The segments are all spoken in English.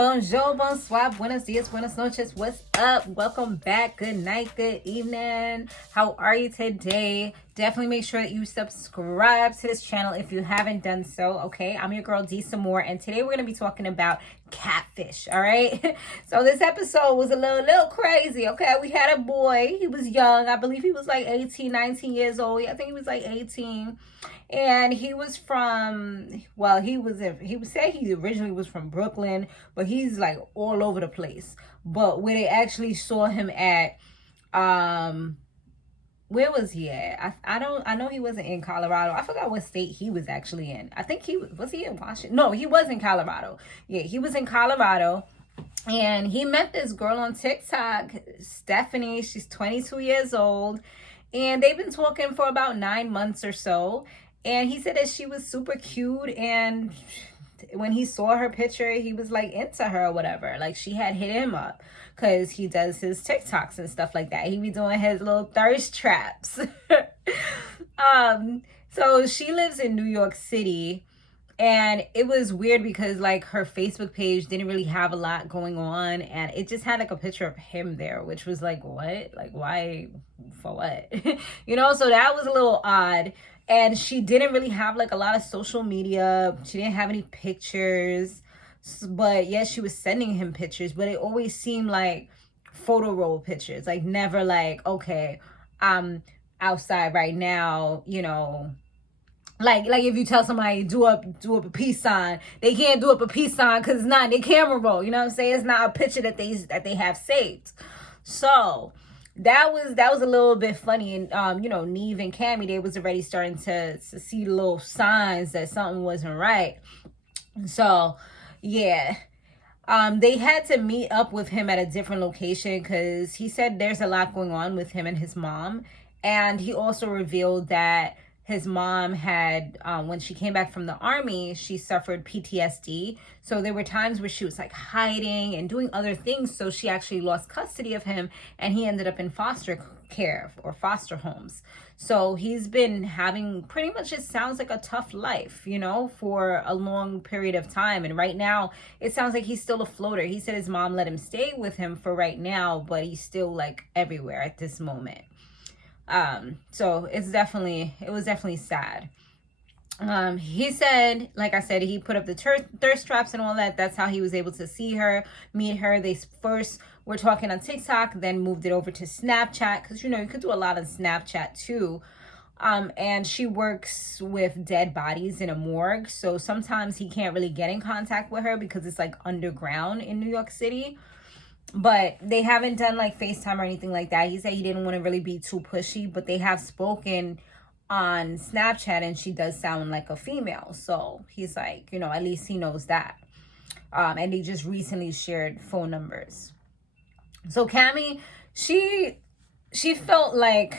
Bonjour, bonsoir, buenos dias, buenas noches. What's up? Welcome back. Good night, good evening. How are you today? Definitely make sure that you subscribe to this channel if you haven't done so. Okay, I'm your girl D some more, and today we're gonna be talking about catfish. All right. So this episode was a little crazy. Okay, we had a boy. He was young. I believe he was like 18, 19 years old. I think he was like 18. And he was from, well, he would say he originally was from Brooklyn, but he's like all over the place. But where they actually saw him at, where was he at? I know he wasn't in Colorado. I forgot what state he was actually in. I think was he in Washington? No, he was in Colorado. Yeah, he was in Colorado. And he met this girl on TikTok, Stephanie. She's 22 years old. And they've been talking for about 9 months or so. And he said that she was super cute, and when he saw her picture, he was like into her or whatever. Like she had hit him up because he does his TikToks and stuff like that. He be doing his little thirst traps. So she lives in New York City, and it was weird because like her Facebook page didn't really have a lot going on, and it just had like a picture of him there, which was like, what? Like, why? For what? You know, so that was a little odd. And she didn't really have like a lot of social media. She didn't have any pictures, but yes, she was sending him pictures, but it always seemed like photo roll pictures. Like never like, okay, I'm outside right now, you know, like if you tell somebody do up a peace sign, they can't do up a peace sign because it's not in their camera roll. You know what I'm saying? It's not a picture that they have saved. So that was a little bit funny. And you know, Neve and Cammy, they was already starting to see little signs that something wasn't right. So yeah, they had to meet up with him at a different location because he said there's a lot going on with him and his mom. And he also revealed that his mom had, when she came back from the army, she suffered PTSD. So there were times where she was like hiding and doing other things. So she actually lost custody of him, and he ended up in foster care or foster homes. So he's been having pretty much, it sounds like a tough life, you know, for a long period of time. And right now it sounds like he's still a floater. He said his mom let him stay with him for right now, but he's still like everywhere at this moment. So it was definitely sad. He said, like I said, he put up the thirst traps and all that. That's how he was able to see her, meet her. They first were talking on TikTok, then moved it over to Snapchat. Cause you know, you could do a lot on Snapchat too. And she works with dead bodies in a morgue. So sometimes he can't really get in contact with her because it's like underground in New York City. But they haven't done like FaceTime or anything like that. He said he didn't want to really be too pushy, but they have spoken on Snapchat, and she does sound like a female. So he's like, you know, at least he knows that. And they just recently shared phone numbers. So Cammy, she felt like,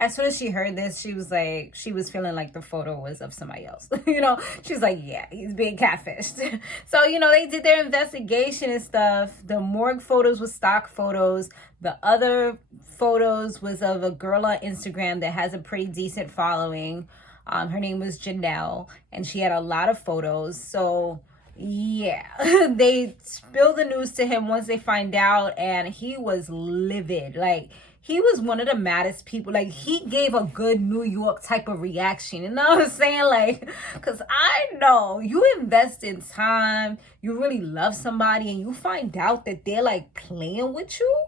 as soon as she heard this, she was like, she was feeling like the photo was of somebody else. You know, she's like, yeah, he's being catfished. So, you know, they did their investigation and stuff. The morgue photos was stock photos. The other photos was of a girl on Instagram that has a pretty decent following. Her name was Janelle, and she had a lot of photos. So yeah, they spilled the news to him once they find out, and he was livid. Like, he was one of the maddest people. Like, he gave a good New York type of reaction. You know what I'm saying? Like, because I know you invest in time, you really love somebody, and you find out that they're like playing with you.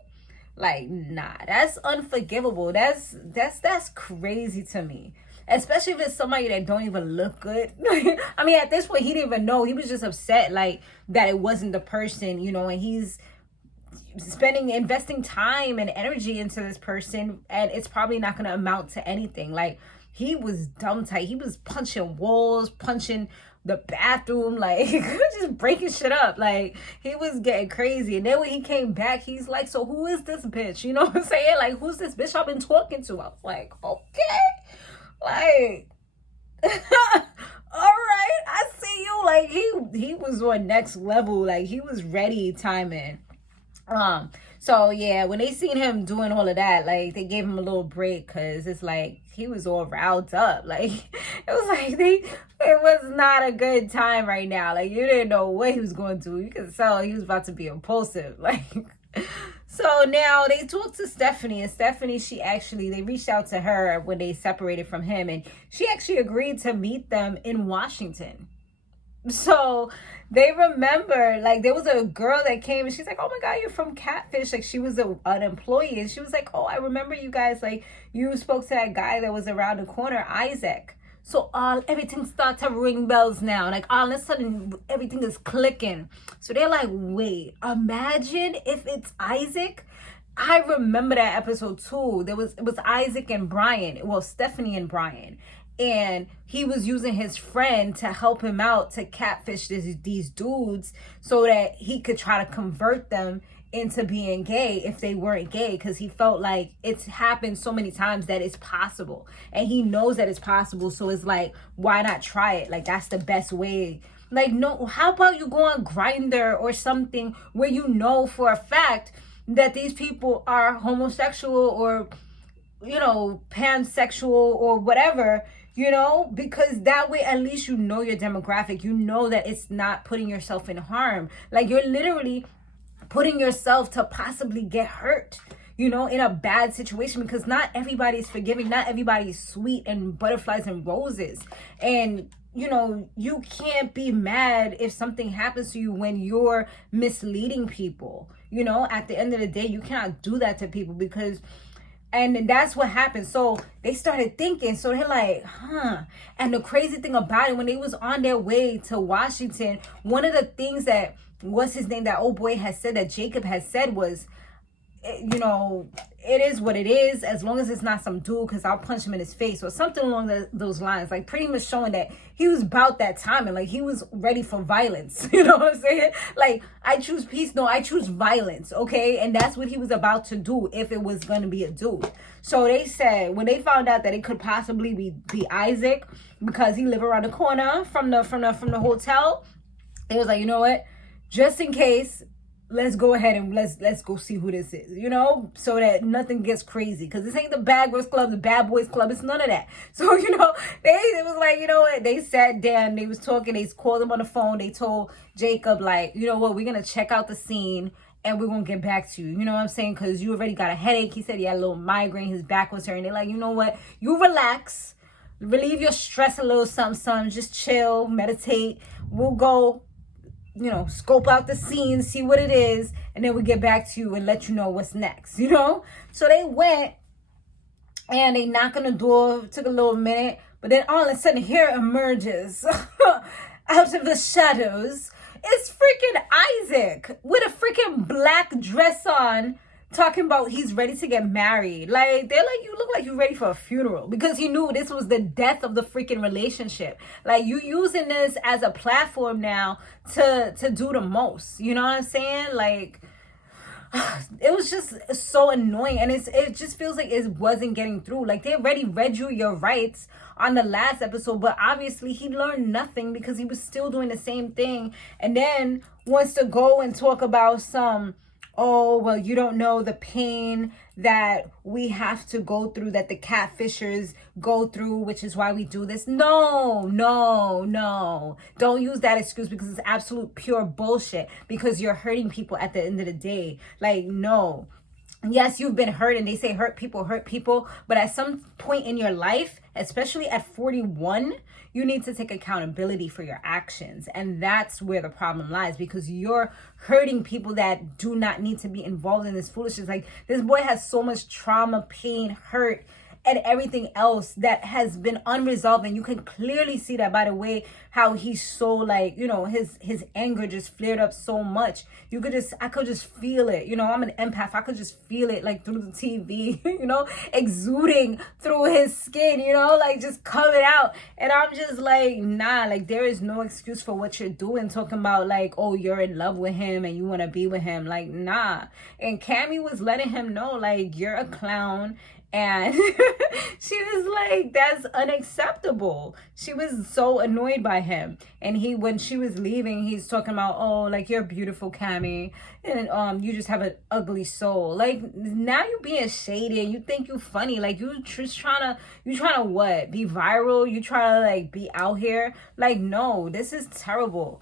Like, nah, that's unforgivable. That's crazy to me. Especially if it's somebody that don't even look good. I mean, at this point, he didn't even know. He was just upset, like, that it wasn't the person, you know, and he's investing time and energy into this person, and it's probably not going to amount to anything. Like, he was dumb tight. He was punching walls, punching the bathroom, like just breaking shit up. Like, he was getting crazy. And then when he came back, he's like, so who is this bitch? You know what I'm saying? Like, who's this bitch I've been talking to? I was like, okay, like all right, I see you. Like, he was on next level. Like, he was ready timing. So yeah, when they seen him doing all of that, like they gave him a little break because it's like he was all riled up. Like it was like it was not a good time right now. Like you didn't know what he was going to. You could tell he was about to be impulsive. Like so now they talked to Stephanie, and Stephanie, they reached out to her when they separated from him, and she actually agreed to meet them in Washington. So they remember, like, there was a girl that came and she's like, oh my God, you're from Catfish. Like, she was an employee, and she was like, oh, I remember you guys. Like, you spoke to that guy that was around the corner, Isaac. So everything starts to ring bells now. Like, all of a sudden, everything is clicking. So they're like, wait, imagine if it's Isaac. I remember that episode too. It was Isaac and Brian. Well, Stephanie and Brian. And he was using his friend to help him out to catfish these dudes so that he could try to convert them into being gay if they weren't gay, because he felt like it's happened so many times that it's possible, and he knows that it's possible. So it's like, why not try it? Like, that's the best way. Like, no, how about you go on Grindr or something where you know for a fact that these people are homosexual or, you know, pansexual or whatever, you know, because that way at least you know your demographic. You know that it's not putting yourself in harm. Like, you're literally putting yourself to possibly get hurt, you know, in a bad situation, because not everybody's forgiving, not everybody's sweet and butterflies and roses. And you know, you can't be mad if something happens to you when you're misleading people. You know, at the end of the day, you cannot do that to people, because and that's what happened. So they started thinking. So they're like, And the crazy thing about it, when they was on their way to Washington, one of the things that, what's his name, that old boy has said, that Jacob has said was, you know, it is what it is, as long as it's not some dude, because I'll punch him in his face, or something along those lines. Like, pretty much showing that he was about that time, and like he was ready for violence. You know what I'm saying? Like, I choose peace, no, I choose violence. Okay, and that's what he was about to do if it was going to be a dude. So they said, when they found out that it could possibly be Isaac, because he lived around the corner from the hotel, it was like, you know what, just in case, let's go ahead and let's go see who this is, you know, so that nothing gets crazy, because this ain't the Bad Girls Club, the Bad Boys Club. It's none of that. So, you know, it was like, you know what, they sat down, they was talking, they called him on the phone, they told Jacob, like, you know what, we're gonna check out the scene and we're gonna get back to you, you know what I'm saying, because you already got a headache. He said he had a little migraine, his back was hurting. They're like, you know what, you relax, relieve your stress a little, something, just chill, meditate, we'll go, you know, scope out the scene, see what it is, and then we get back to you and let you know what's next, you know. So they went and they knock on the door. Took a little minute, but then all of a sudden here emerges out of the shadows, it's freaking Isaac with a freaking black dress on, talking about he's ready to get married. Like, they're like, you look like you're ready for a funeral, because he knew this was the death of the freaking relationship. Like, you using this as a platform now to do the most, you know what I'm saying? Like, it was just so annoying, and it just feels like it wasn't getting through. Like, they already read you your rights on the last episode, but obviously he learned nothing, because he was still doing the same thing, and then wants to go and talk about some, oh, well, you don't know the pain that we have to go through, that the catfishers go through, which is why we do this. No. Don't use that excuse, because it's absolute pure bullshit, because you're hurting people at the end of the day. Like, no. Yes, you've been hurt, and they say hurt people, but at some point in your life, especially at 41, you need to take accountability for your actions. And that's where the problem lies, because you're hurting people that do not need to be involved in this foolishness. Like, this boy has so much trauma, pain, hurt, and everything else that has been unresolved, and you can clearly see that by the way how he's so, like, you know, his anger just flared up so much. I could just feel it, you know. I'm an empath, I could just feel it, like, through the TV, you know, exuding through his skin, you know, like, just coming out. And I'm just like, nah, like, there is no excuse for what you're doing, talking about, like, oh, you're in love with him and you want to be with him. Like, nah. And Cammy was letting him know, like, you're a clown, And she was like, that's unacceptable. She was so annoyed by him. And when she was leaving, he's talking about, oh, like, you're beautiful, Cammy, and you just have an ugly soul. Like, now you being shady and you think you funny. Like, you trying to what? Be viral? You trying to, like, be out here? Like, no, this is terrible.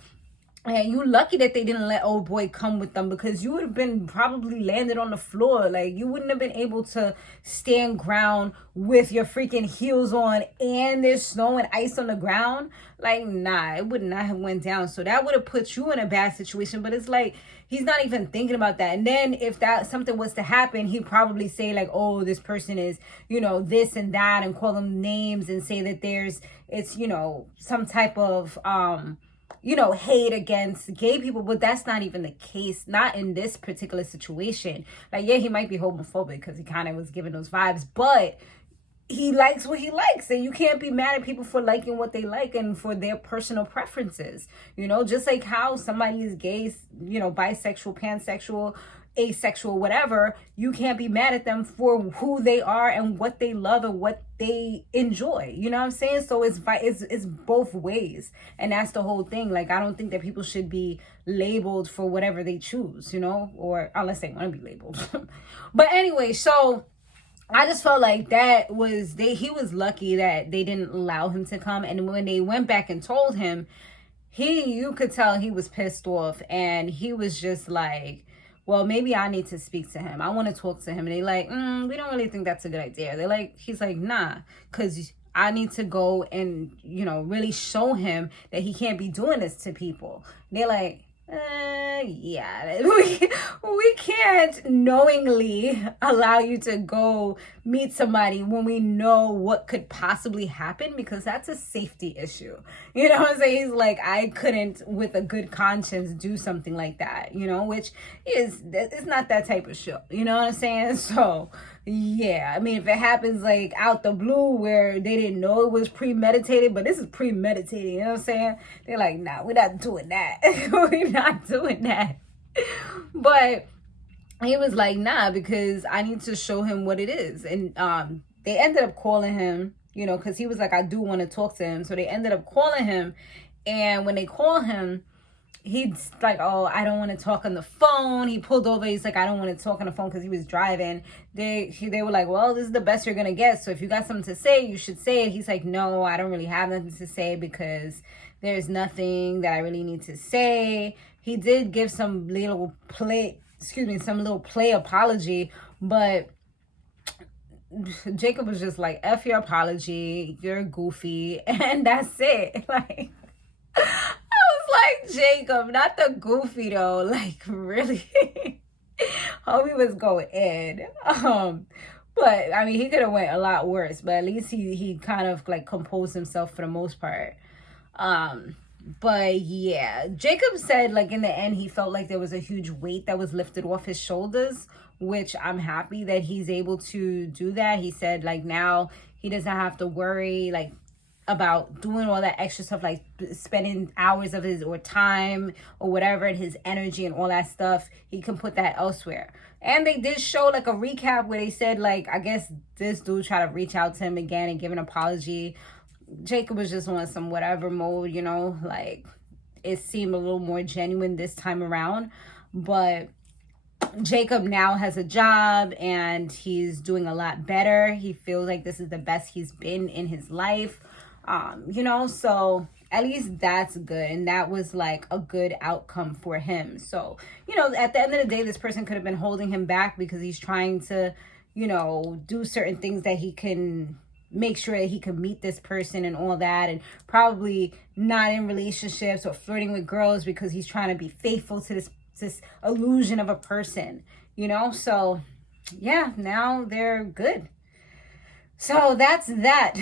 And you lucky that they didn't let old boy come with them, because you would have been probably landed on the floor. Like, you wouldn't have been able to stand ground with your freaking heels on and there's snow and ice on the ground. Like, nah, it would not have went down. So that would have put you in a bad situation. But it's like, he's not even thinking about that. And then if that something was to happen, he'd probably say like, oh, this person is, this and that, and call them names and say that it's some type of hate against gay people. But that's not even the case, not in this particular situation. Like, yeah, he might be homophobic because he kind of was giving those vibes, but he likes what he likes, and you can't be mad at people for liking what they like and for their personal preferences. Just like how somebody is gay, bisexual, pansexual, asexual, whatever, you can't be mad at them for who they are and what they love and what they enjoy. You know what I'm saying? So it's both ways, and that's the whole thing. Like, I don't think that people should be labeled for whatever they choose, or unless they want to be labeled. But anyway, so I just felt like he was lucky that they didn't allow him to come. And when they went back and told him, you could tell he was pissed off, and he was just like, well, maybe I need to speak to him. I want to talk to him. And they like, we don't really think that's a good idea. He's like, nah, because I need to go and, really show him that he can't be doing this to people. They're like, yeah, we can't knowingly allow you to go meet somebody when we know what could possibly happen, because that's a safety issue. You know what I'm saying? He's like, I couldn't with a good conscience do something like that, which it's not that type of show. You know what I'm saying? So yeah, I mean, if it happens like out the blue where they didn't know it was premeditated, but this is premeditated, you know what I'm saying? They're like, nah, we're not doing that. We're not doing that. But he was like, nah, because I need to show him what it is. And they ended up calling him, because he was like, I do want to talk to him. So they ended up calling him. And when they call him, he's like, oh, I don't want to talk on the phone. He pulled over. He's like, I don't want to talk on the phone, because he was driving. They were like, well, this is the best you're going to get. So if you got something to say, you should say it. He's like, no, I don't really have nothing to say, because there's nothing that I really need to say. He did give some little play apology, but Jacob was just like, F your apology, you're goofy, and that's it. Like, like, Jacob, not the goofy though, like, really. Homie was going in. But I mean, he could have went a lot worse, but at least he kind of like composed himself for the most part. But yeah, Jacob said like in the end he felt like there was a huge weight that was lifted off his shoulders, which I'm happy that he's able to do that. He said like now he doesn't have to worry like about doing all that extra stuff, like spending hours of his or time or whatever, and his energy and all that stuff. He can put that elsewhere. And they did show like a recap where they said like, I guess this dude tried to reach out to him again and give an apology. Jacob was just on some whatever mode, like it seemed a little more genuine this time around. But Jacob now has a job and he's doing a lot better. He feels like this is the best he's been in his life. So at least that's good. And that was like a good outcome for him. So, at the end of the day, this person could have been holding him back because he's trying to, do certain things that he can make sure that he can meet this person and all that, and probably not in relationships or flirting with girls because he's trying to be faithful to this illusion of a person, So yeah, now they're good. So that's that.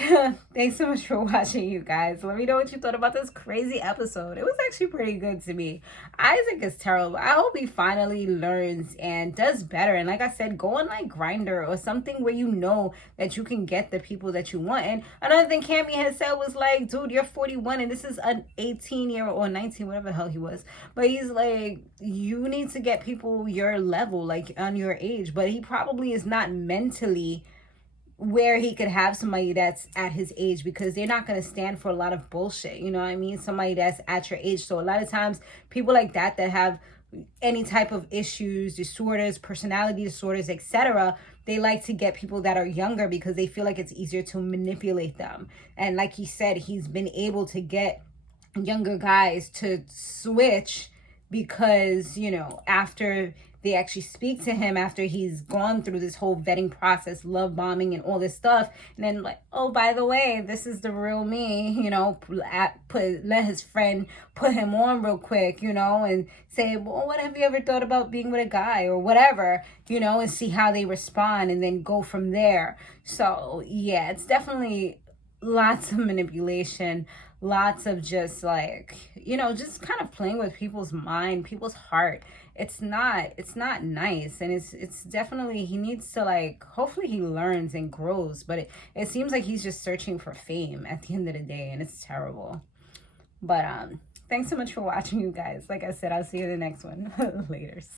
Thanks so much for watching, you guys. Let me know what you thought about this crazy episode. It was actually pretty good to me. Isaac is terrible. I hope he finally learns and does better. And like I said, go on like Grindr or something where you know that you can get the people that you want. And another thing Cammy had said was like, dude, you're 41 and this is an 18-year-old or 19, whatever the hell he was. But he's like, you need to get people your level, like on your age. But he probably is not mentally where he could have somebody that's at his age, because they're not going to stand for a lot of bullshit. You know what I mean? Somebody that's at your age. So a lot of times people like that have any type of issues, disorders, personality disorders, etc., they like to get people that are younger because they feel like it's easier to manipulate them. And like he said, he's been able to get younger guys to switch because, you know, after they actually speak to him, after he's gone through this whole vetting process, love bombing and all this stuff, and then like, oh, by the way, this is the real me, you know, let his friend put him on real quick, you know, and say, well, what have you ever thought about being with a guy or whatever, you know, and see how they respond and then go from there. So yeah, it's definitely lots of manipulation, lots of just like, you know, just kind of playing with people's mind, people's heart. It's not nice. And it's definitely, he needs to like, hopefully he learns and grows, but it seems like he's just searching for fame at the end of the day, and it's terrible. But thanks so much for watching, you guys. Like I said, I'll see you in the next one. Later.